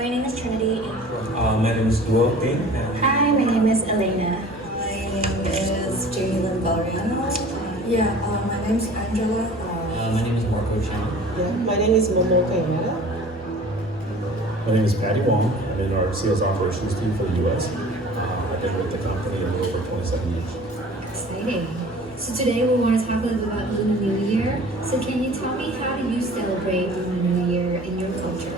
My name is Trinity. My name is Will Ng. Hi, my name is Elena. My name is Jamie Lynn Valeriano. My name is Angela. My name is Marco Chan. Yeah, my name is Momo Kayana. My name is Patty Wong. I'm in our sales operations team for the U.S. I've been with the company a little over 27 years. Exciting. So today we want to talk a little bit about Lunar New Year. So can you tell me, how do you celebrate Lunar New Year in your culture?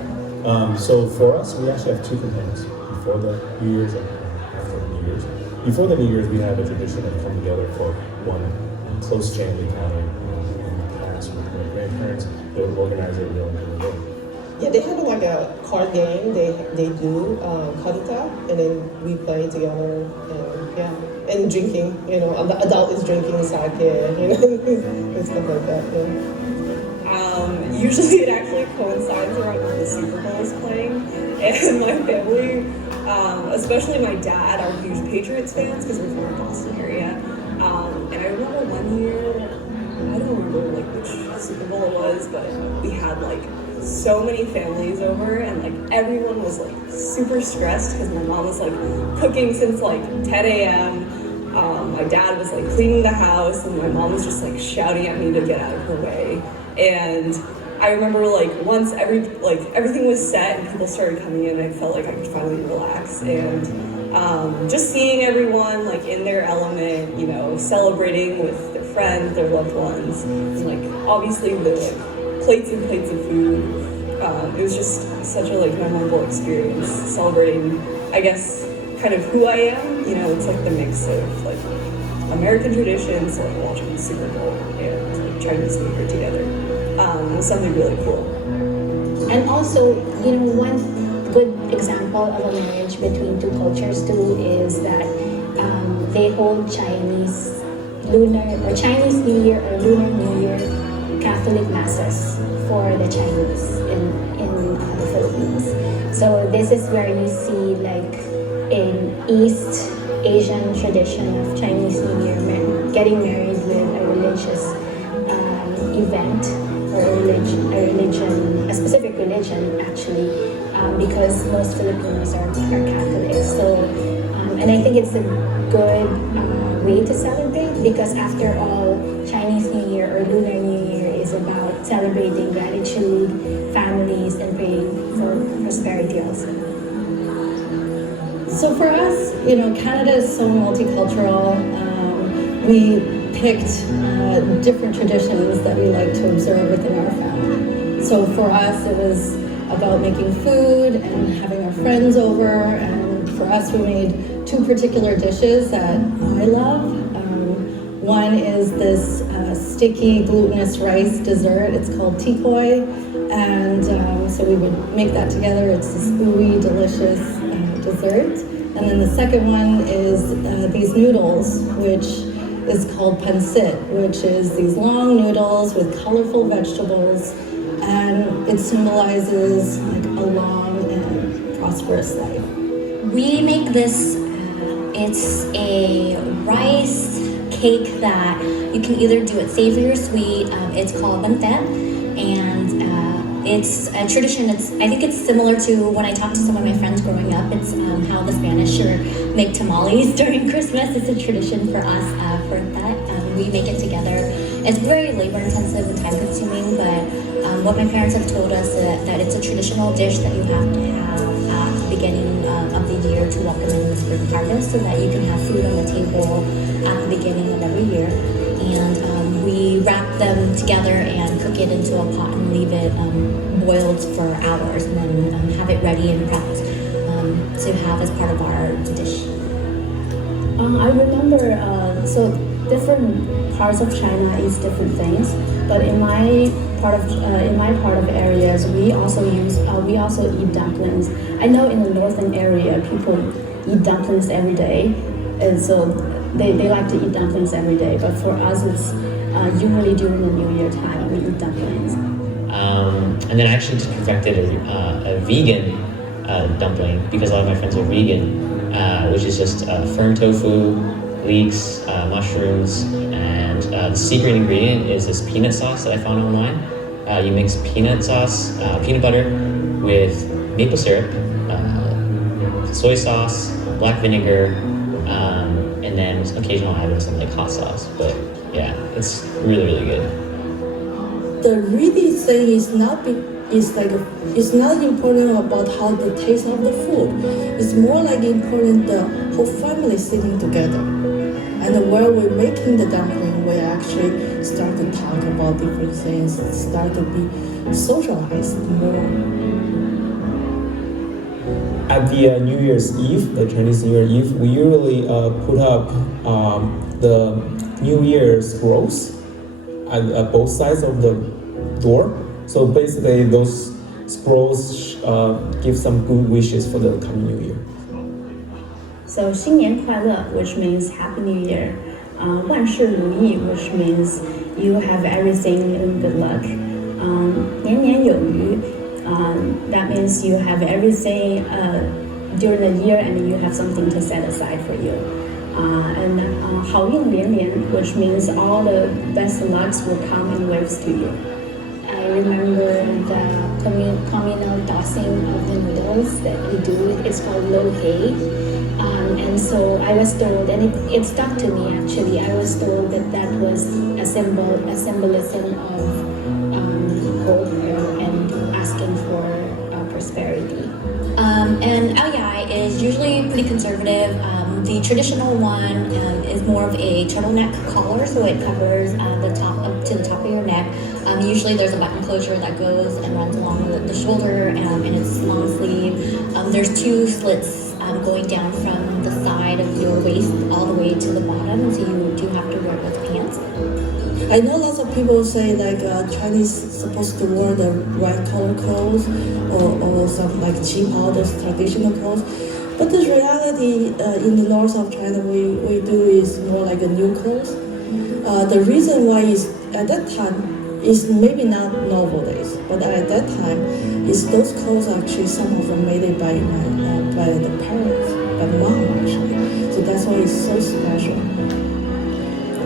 So for us, we actually have two components: before the New Year's and after the New Year's. Before the New Year's, we have a tradition of coming together for one close family gathering. In the past, with my grandparents, they would organize it real. Yeah, they have like a card game. They do karita, and then we play together, and drinking. The adult is drinking sake, and stuff like that. Yeah. Usually it actually coincides around when the Super Bowl is playing, and my family, especially my dad, are huge Patriots fans because we're from the Boston area. And I remember one year, I don't remember which Super Bowl it was, but we had so many families over, and everyone was super stressed because my mom was cooking since 10 a.m. My dad was cleaning the house, and my mom was just shouting at me to get out of her way. And I remember once everything was set and people started coming in, I felt like I could finally relax, and just seeing everyone in their element, celebrating with their friends, their loved ones, and obviously the plates and plates of food. It was just such a memorable experience, celebrating, I guess, kind of who I am. It's the mix of American traditions, watching the Super Bowl and Chinese New Year together. It was something really cool. And also, one good example of a marriage between two cultures too is that they hold Chinese New Year or Lunar New Year Catholic masses for the Chinese in the Philippines. So this is where you see in East Asian tradition of Chinese New Year, getting married with a religious event or a specific religion actually, because most Filipinos are Catholics. So, and I think it's a good way to celebrate, because after all, Chinese New Year or Lunar New Year is about celebrating gratitude, families, and praying for prosperity also. So for us, Canada is so multicultural. We picked different traditions that we like to observe within our family. So for us, it was about making food and having our friends over. And for us, we made two particular dishes that I love. One is this sticky glutinous rice dessert. It's called tikoy. And so we would make that together. It's this ooey, delicious dessert. And then the second one is these noodles, which is called pancit, which is these long noodles with colorful vegetables, and it symbolizes a long and prosperous life. We make this, it's a rice cake that you can either do it savory or sweet. It's called bantet, and it's a tradition. I think it's similar to when I talked to some of my friends growing up. It's how the Spanish make tamales during Christmas. It's a tradition for us for that. We make it together. It's very labor intensive and time consuming, but what my parents have told us that it's a traditional dish that you have to have at the beginning of the year to welcome in the spring harvest, so that you can have food on the table at the beginning of every year. And we wrap them together and cook it into a pot and leave it boiled for hours, and then have it ready and prepped to have as part of our dish. I remember, so different parts of China eat different things, but in my part of areas, we also eat dumplings. I know in the northern area, people eat dumplings every day, and so they like to eat dumplings every day. But for us, it's usually during the New Year time we eat dumplings. And then I actually just perfected a vegan dumpling, because a lot of my friends are vegan, which is just firm tofu, leeks, mushrooms, and the secret ingredient is this peanut sauce that I found online. You mix peanut sauce, peanut butter with maple syrup, soy sauce, black vinegar, and then occasional add in some like hot sauce. But yeah, it's really, really good. The really thing is not it's not important about how the taste of the food. It's more like important the whole family sitting together. And while we're making the dumpling, we actually start to talk about different things, start to be socialized more. At the New Year's Eve, the Chinese New Year Eve, we usually put up the New Year's scrolls at both sides of the door. So basically, those scrolls give some good wishes for the coming New Year. So 新年快乐, which means Happy New Year. 万事如意, which means you have everything in good luck. 年年有余, that means you have everything during the year and you have something to set aside for you. And 好运连连, which means all the best lucks will come in waves to you. I remember the communal tossing of the noodles that we do. It's called lo hei. And so I was told, and it stuck to me actually, I was told that was a symbolism of hope and asking for prosperity. And Ao Yai is usually pretty conservative. The traditional one is more of a turtleneck collar, so it covers the top up to the top of your neck. Usually there's a button closure that goes and runs along the shoulder, and it's long sleeve. There's two slits going down from the side of your waist all the way to the bottom, so you do have to wear both pants. I know lots of people say like Chinese supposed to wear the red color clothes or some like qipao, those traditional clothes. But the reality in the north of China we do is more like a new clothes. The reason why is at that time is maybe not nowadays, but at that time is those clothes actually some of them made it by the parents, by mom actually. So that's why it's so special.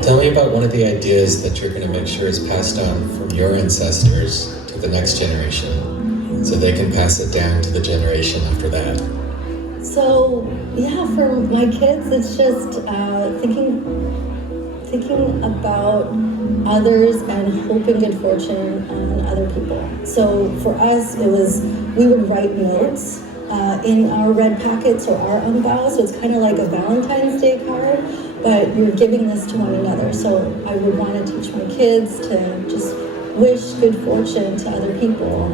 Tell me about one of the ideas that you're going to make sure is passed on from your ancestors to the next generation, so they can pass it down to the generation after that. So yeah, for my kids, it's just thinking about others and hoping good fortune on other people. So for us, it was we would write notes in our red packets or our unbows. So it's kind of like a Valentine's Day card, but you're giving this to one another. So I would want to teach my kids to just wish good fortune to other people.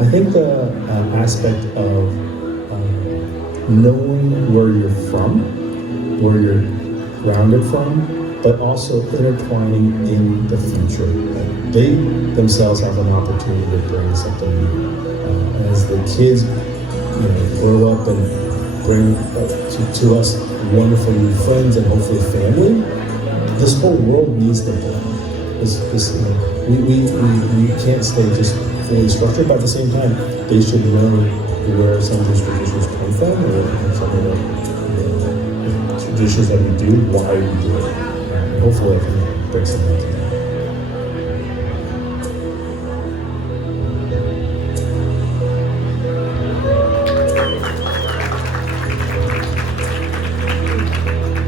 I think the aspect of knowing where you're from, where you're grounded from, but also intertwining in the future. They themselves have an opportunity to bring something new. As the kids, grow up and bring to us wonderful new friends and hopefully family, this whole world needs them. We can't stay just fully structured, but at the same time, they should know where some of these traditions come from, or some of the traditions that we do, why we do it. And hopefully I can break some of that.